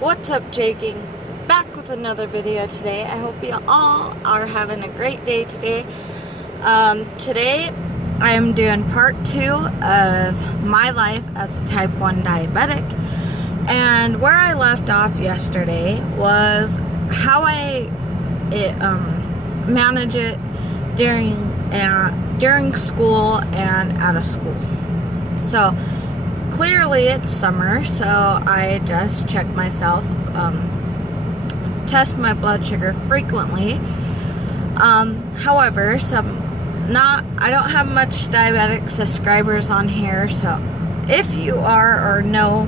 What's up, Jaking? Back with another video today. I hope you all are having a great day today. Today I am doing part 2 of my life as a type 1 diabetic. And where I left off yesterday was how I manage it during school and out of school. So clearly it's summer, so I just check myself, test my blood sugar frequently. However, I don't have much diabetic subscribers on here, so if you are or know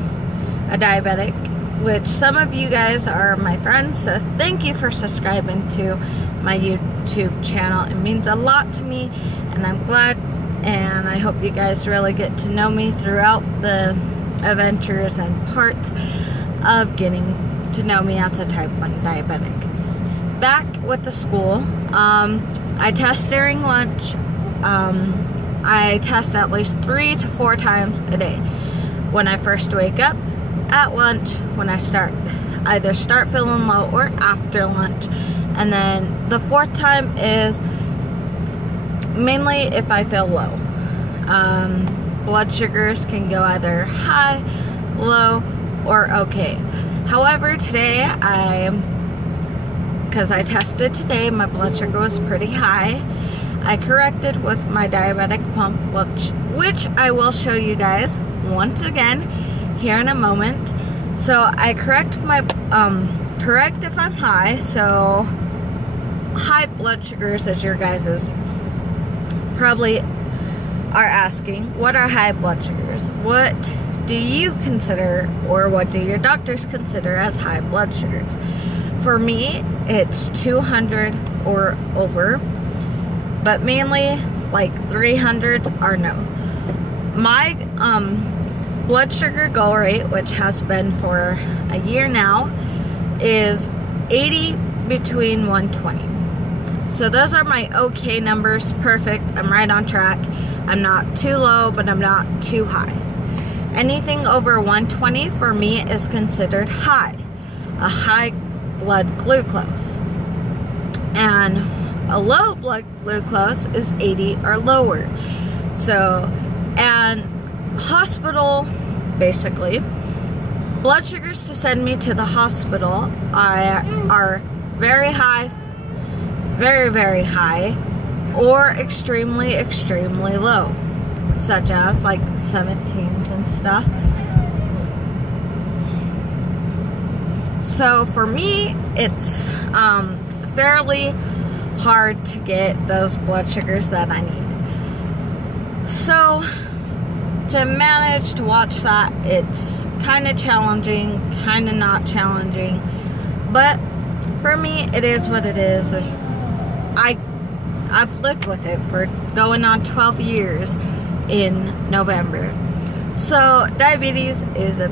a diabetic, which some of you guys are my friends, so thank you for subscribing to my YouTube channel. It means a lot to me, and I'm glad, and I hope you guys really get to know me throughout the adventures and parts of getting to know me as a type 1 diabetic. Back with the school, I test during lunch. I test at least 3 to 4 times a day. When I first wake up, at lunch, when I either start feeling low or after lunch. And then the 4th time is mainly if I feel low. Blood sugars can go either high, low, or okay. However, today because I tested today, my blood sugar was pretty high. I corrected with my diabetic pump, which I will show you guys once again here in a moment. So I correct if I'm high. So high blood sugars, as your guys's probably are asking, what are high blood sugars? What do you consider, or what do your doctors consider as high blood sugars? For me, it's 200 or over, but mainly like 300s are no. My blood sugar goal rate, which has been for a year now, is 80 between 120. So those are my okay numbers. Perfect. I'm right on track. I'm not too low, but I'm not too high. Anything over 120 for me is considered high. A high blood glucose. And a low blood glucose is 80 or lower. So, and hospital, basically, blood sugars to send me to the hospital are very high, very, very high, or extremely, extremely low, such as like 17s and stuff. So for me, it's fairly hard to get those blood sugars that I need. So to manage to watch that, it's kind of challenging, kind of not challenging, but for me, it is what it is. I've lived with it for going on 12 years in November. So diabetes is a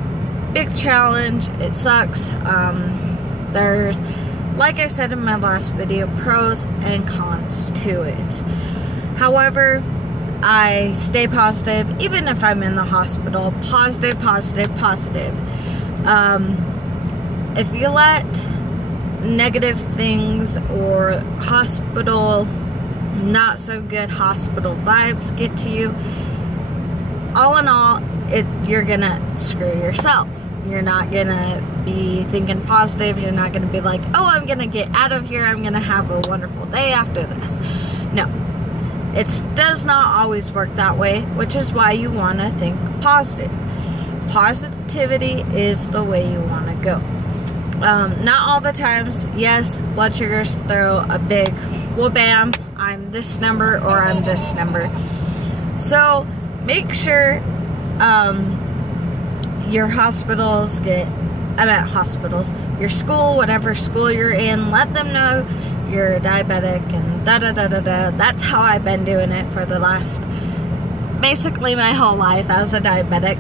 big challenge. It sucks. There's, like I said in my last video, pros and cons to it. However, I stay positive, even if I'm in the hospital. Positive, positive, positive. If you let negative things or not so good hospital vibes get to you, all in all, you're gonna screw yourself. You're not gonna be thinking positive. You're not gonna be like, oh, I'm gonna get out of here, I'm gonna have a wonderful day after this. No. It does not always work that way, which is why you want to think positive. Positivity is the way you want to go. Not all the times. Yes, blood sugars throw a big, well, bam, I'm this number or I'm this number. So make sure your hospitals your school, whatever school you're in, let them know you're diabetic and da-da-da-da-da. That's how I've been doing it for the last, basically my whole life as a diabetic.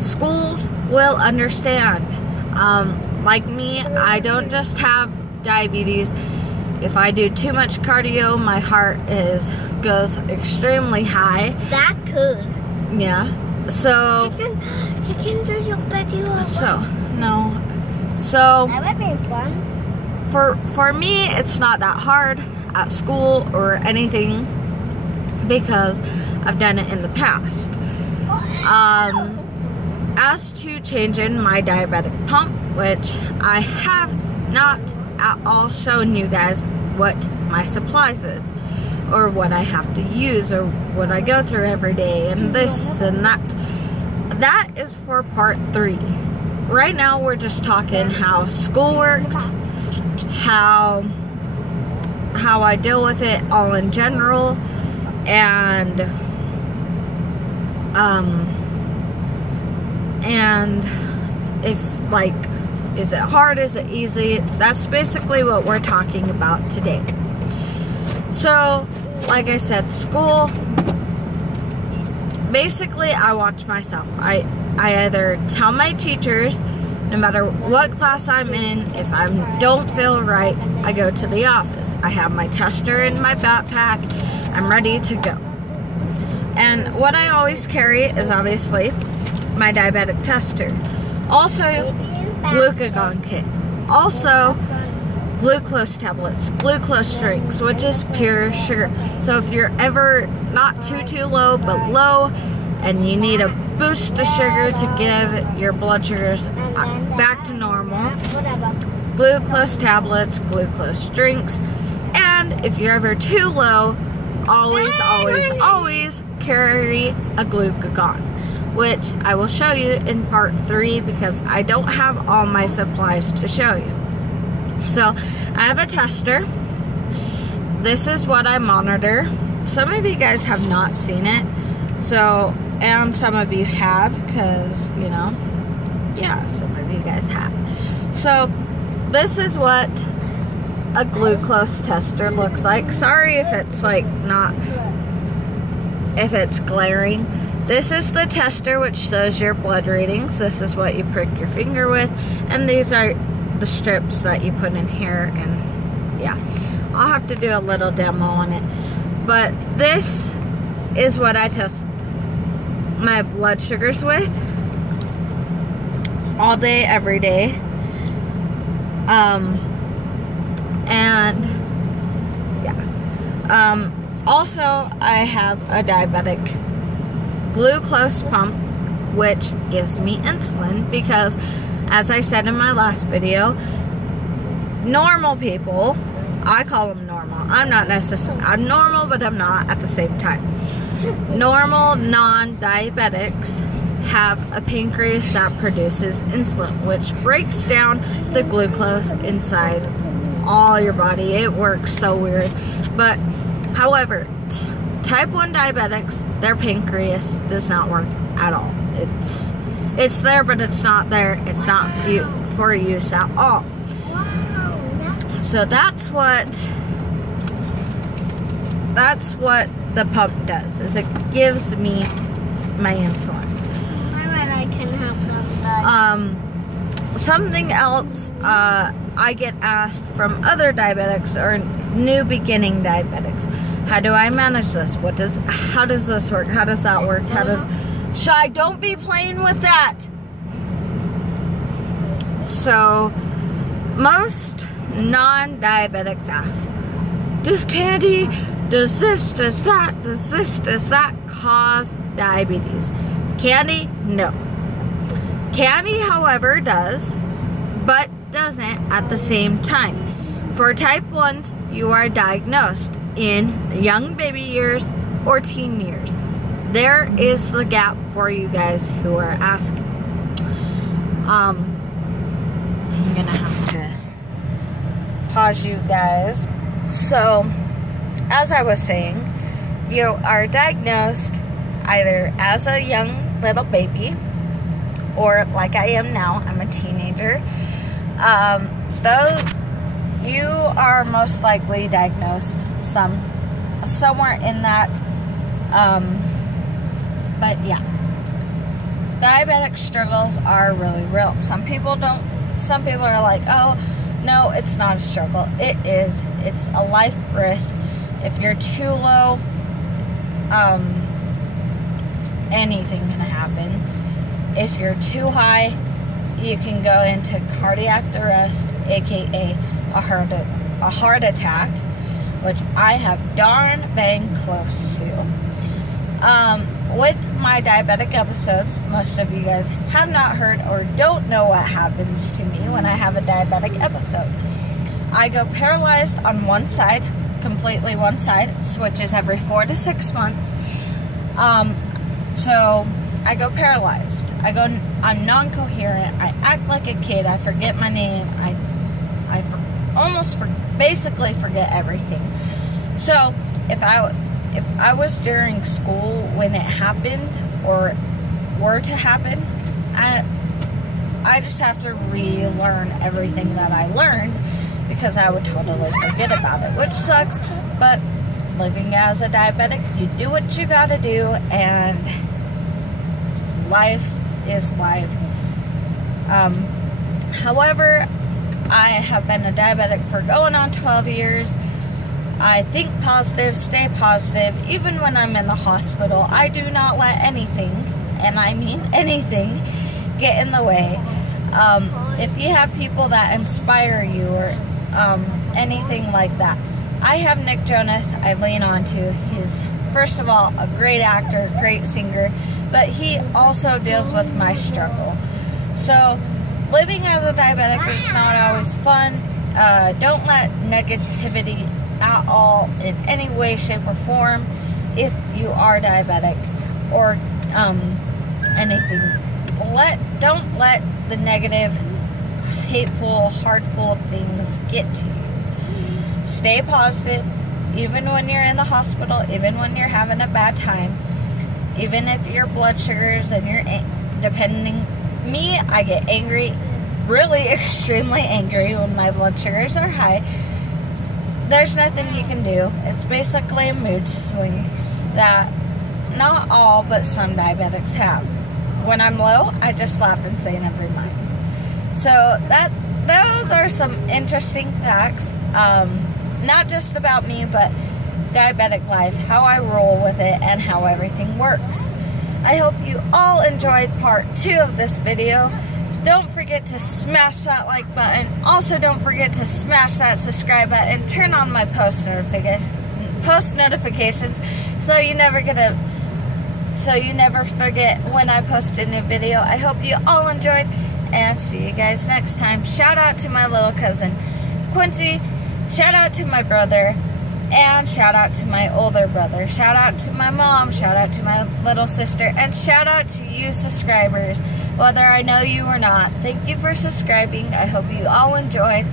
Schools will understand. Like me, I don't just have diabetes. If I do too much cardio, my heart goes extremely high. That could. Yeah. So you can do your video. So no. So that would be fun. For me, it's not that hard at school or anything because I've done it in the past. As to changing my diabetic pump, which I have not at all shown you guys what my supplies is, or what I have to use, or what I go through every day, and this and that. That is for part 3. Right now we're just talking how school works, how I deal with it all in general, and if, like, is it hard, is it easy? That's basically what we're talking about today. So, like I said, school, basically I watch myself. I either tell my teachers, no matter what class I'm in, if I don't feel right, I go to the office. I have my tester in my backpack. I'm ready to go. And what I always carry is obviously my diabetic tester. Also, glucagon kit. Also, glucose tablets, glucose drinks, which is pure sugar. So if you're ever not too low, but low, and you need a boost of sugar to give your blood sugars back to normal, glucose tablets, glucose drinks. And if you're ever too low, always carry a glucagon, which I will show you in part 3 because I don't have all my supplies to show you. So I have a tester. This is what I monitor. Some of you guys have not seen it, so, and some of you have, because, you know, yeah, some of you guys have. So this is what a glucose tester looks like. Sorry if it's like not, if it's glaring. This is the tester, which shows your blood readings. This is what you prick your finger with, and these are the strips that you put in here. And yeah, I'll have to do a little demo on it, but this is what I test my blood sugars with all day, every day. And yeah, also I have a diabetic glucose pump, which gives me insulin because, as I said in my last video, normal people, I call them normal. I'm not necessarily, I'm normal, but I'm not at the same time. Normal non-diabetics have a pancreas that produces insulin, which breaks down the glucose inside all your body. It works so weird. But however, type 1 diabetics, their pancreas does not work at all. It's there, but it's not there. It's not for use at all. So that's what the pump does, is it gives me my insulin. I can have something else I get asked from other diabetics or new beginning diabetics. How do I manage this? How does this work? How does that work? Shy, don't be playing with that. So most non-diabetics ask, does candy, does this, does that, does this, does that cause diabetes? Candy? No. Candy, however, does, but doesn't at the same time. For type 1s, you are diagnosed in young baby years or teen years. There is the gap for you guys who are asking. I'm gonna have to pause you guys. So, as I was saying, you are diagnosed either as a young little baby, or like I am now, I'm a teenager. Though you are most likely diagnosed somewhere in that. But yeah, diabetic struggles are really real. Some people are like, oh, no, it's not a struggle. It is. It's a life risk. If you're too low, anything can happen. If you're too high, you can go into cardiac arrest, aka a heart attack, which I have darn bang close to. With my diabetic episodes, most of you guys have not heard or don't know what happens to me when I have a diabetic episode. I go paralyzed on one side, completely one side, switches every 4 to 6 months. So I go paralyzed. I'm non-coherent. I act like a kid. I forget my name. I basically forget everything. So if I was during school when it happened or were to happen, I just have to relearn everything that I learned, because I would totally forget about it, which sucks. But living as a diabetic, you do what you gotta do, and life is life. However, I have been a diabetic for going on 12 years. I think positive, stay positive. Even when I'm in the hospital, I do not let anything, and I mean anything, get in the way. If you have people that inspire you or anything like that, I have Nick Jonas I lean on to. He's, first of all, a great actor, great singer, but he also deals with my struggle. So living as a diabetic is not always fun. Don't let negativity at all in any way, shape, or form if you are diabetic or anything. Don't let the negative, hateful, hurtful things get to you. Stay positive, even when you're in the hospital, even when you're having a bad time, even if your blood sugars and you're depending. Me, I get angry, really extremely angry when my blood sugars are high. There's nothing you can do. It's basically a mood swing that not all but some diabetics have. When I'm low, I just laugh and say never mind. So those are some interesting facts, not just about me, but diabetic life, how I roll with it, and how everything works. I hope you all enjoyed part 2 of this video. Don't forget to smash that like button. Also, don't forget to smash that subscribe button. Turn on my post notifications so you never forget when I post a new video. I hope you all enjoyed, and see you guys next time. Shout out to my little cousin Quincy. Shout out to my brother. And shout out to my older brother. Shout out to my mom. Shout out to my little sister. And shout out to you subscribers, whether I know you or not. Thank you for subscribing. I hope you all enjoyed.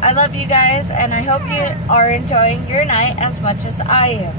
I love you guys, and I hope you are enjoying your night as much as I am.